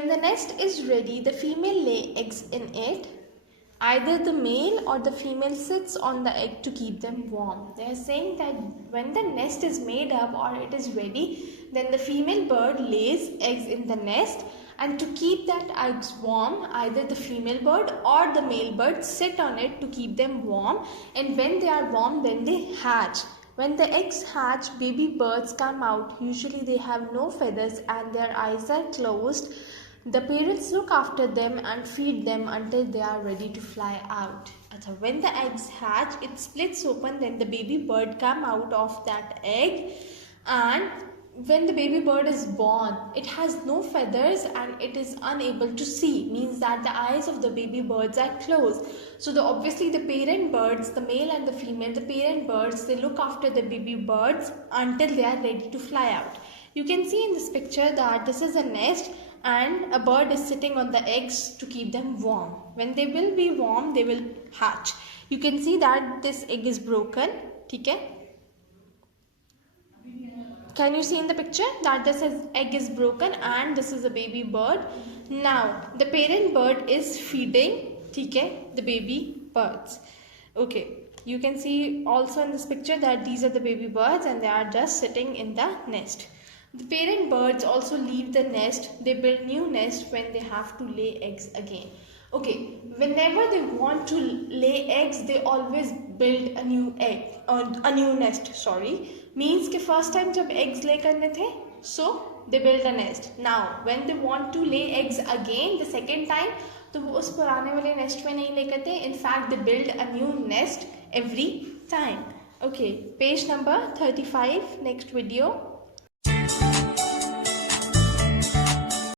When the nest is ready, the female lay eggs in it. Either the male or the female sits on the egg to keep them warm. They are saying that when the nest is made up or it is ready, then the female bird lays eggs in the nest, and to keep that eggs warm, either the female bird or the male bird sit on it to keep them warm, and when they are warm, then they hatch. When the eggs hatch, baby birds come out. Usually they have no feathers and their eyes are closed. The parents look after them and feed them until they are ready to fly out. So when the eggs hatch, it splits open, then the baby bird come out of that egg, and when the baby bird is born, it has no feathers and it is unable to see, means that the eyes of the baby birds are closed. So obviously the parent birds, the male and the female, the parent birds, they look after the baby birds until they are ready to fly out. You can see in this picture that this is a nest and a bird is sitting on the eggs to keep them warm. When they will be warm, they will hatch. You can see that this egg is broken. Okay? Can you see in the picture that this egg is broken and this is a baby bird? Now the parent bird is feeding the baby birds. Okay, you can see also in this picture that these are the baby birds and they are just sitting in the nest. The parent birds also leave the nest. They build new nest when they have to lay eggs again. Okay, whenever they want to lay eggs, they always build a new egg or a new nest. Means कि first time जब eggs lay करने थे, so they build a nest. Now when they want to lay eggs again the second time, तो वो उस पुराने वाले nest में नहीं lay करते. In fact, they build a new nest every time. Okay, page number 35, next video.